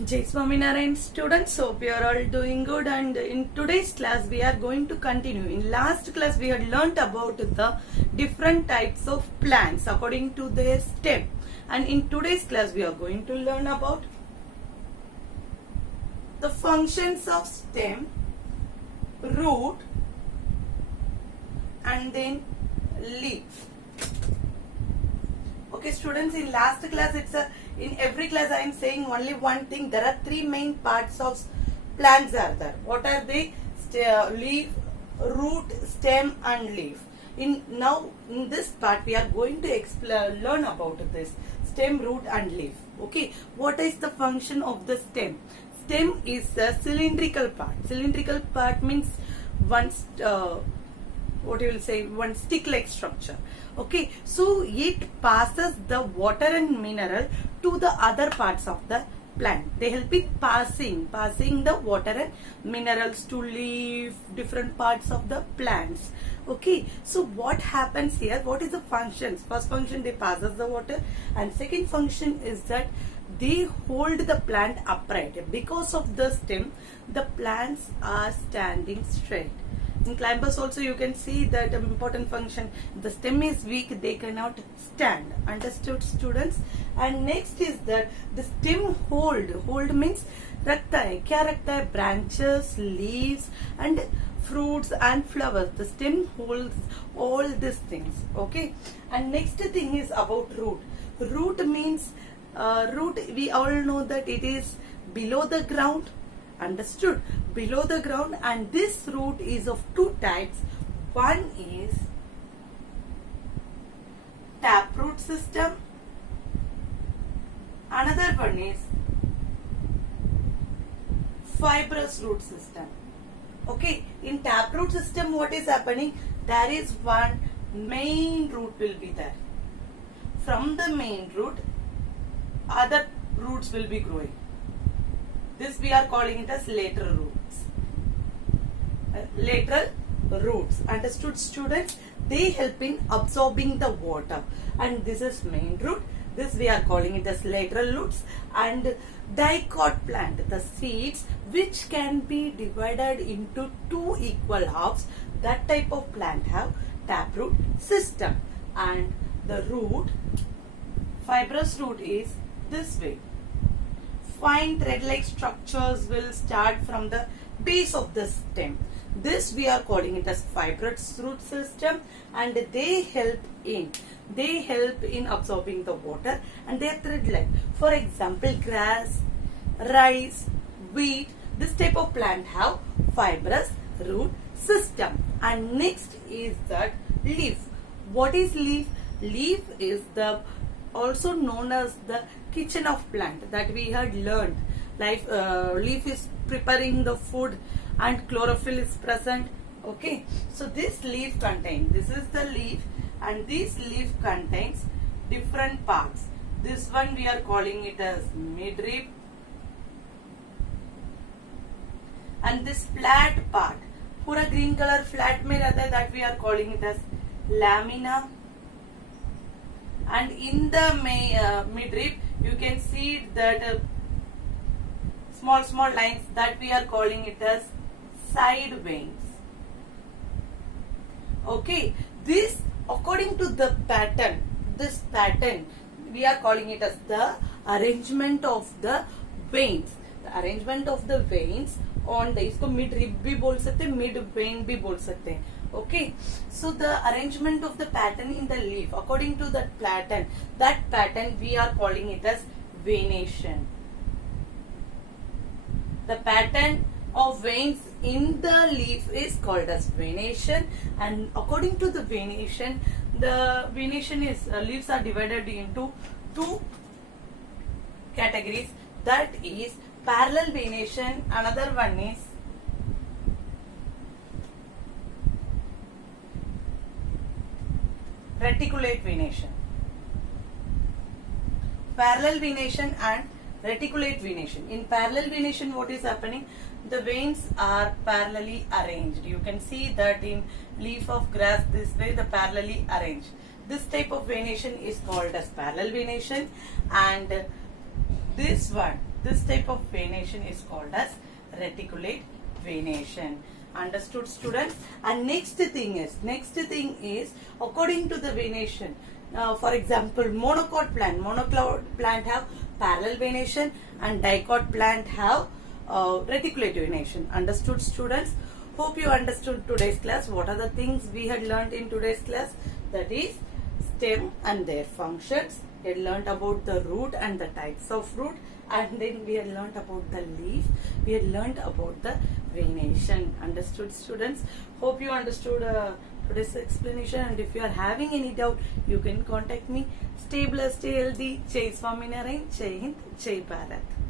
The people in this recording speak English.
Jai Swaminarayan students, hope you are all doing good, and in today's class we are going to continue. In last class we had learnt about the different types of plants according to their stem, and in today's class we are going to learn about the functions of stem, root and then leaf. Okay students, in last class in every class I am saying only one thing. There are three main parts of plants are there. What are they? Leaf, root, stem and leaf. In this part we are going to learn about this stem, root and leaf. Okay, what is the function of the stem? Stem is a cylindrical part. Cylindrical part means one one stick like structure. Okay, so it passes the water and mineral to the other parts of the plant. They help in passing the water and minerals to leaf, different parts of the plants. Okay, so what happens here? What is the functions? First function, they passes the water, and second function is that they hold the plant upright. Because of the stem, the plants are standing straight. In climbers also you can see that important function. The stem is weak, they cannot stand. Understood students? And next is that the stem hold means रखता है. क्या रखता है? Branches, leaves and fruits and flowers. The stem holds all these things. Okay, and next thing is about root. Root means root, we all know that it is below the ground. Understood? Below the ground, and this root is of two types. One is taproot system, another one is fibrous root system. Okay, in taproot system what is happening? There is one main root will be there. From the main root other roots will be growing. This we are calling it as lateral roots. Lateral roots. Understood students? They help in absorbing the water, and this is main root. This we are calling it as lateral roots. And dicot plant, the seeds which can be divided into two equal halves, that type of plant have taproot system. And the root, fibrous root is this way. Fine thread-like structures will start from the base of the stem. This we are calling it as fibrous root system, and they help in absorbing the water, and they are thread-like. For example, grass, rice, wheat, this type of plant have fibrous root system. And next is that leaf. What is leaf? Leaf is the also known as the kitchen of plant that we had learned. Leaf is preparing the food and chlorophyll is present. Okay, so this leaf contains, this is the leaf, and this leaf contains different parts. This one we are calling it as midrib, and this flat part पूरा green color flat में रहता है, that we are calling it as lamina. And in the midrib you can see that small lines, that we are calling it as side veins. Okay, this according to the pattern, this pattern we are calling it as the arrangement of the veins. The arrangement of the veins on the, इसको midrib भी बोल सकते हैं, mid vein भी बोल सकते हैं. Okay, so the arrangement of the pattern in the leaf, according to that pattern we are calling it as venation. The pattern of veins in the leaf is called as venation, and according to the venation is leaves are divided into two categories. That is parallel venation, another one is reticulate venation. Parallel venation and reticulate venation. In parallel venation what is happening? The veins are parallelly arranged. You can see that in leaf of grass this way, the parallelly arranged. This type of venation is called as parallel venation, and this one This type of venation is called as reticulate venation. Understood, students? And next thing is according to the venation. For example, monocot plant have parallel venation and dicot plant have reticulate venation. Understood, students? Hope you understood today's class. What are the things we had learned in today's class? That is stem and their functions. We had learned about the root and the types of root, and then we had learned about the leaf. We had learned about the venation. Understood, students? Hope you understood today's explanation, and if you are having any doubt, you can contact me. Stay blessed, stay healthy. Jai Swaminarayan, Jai Hind, Jai Bharat.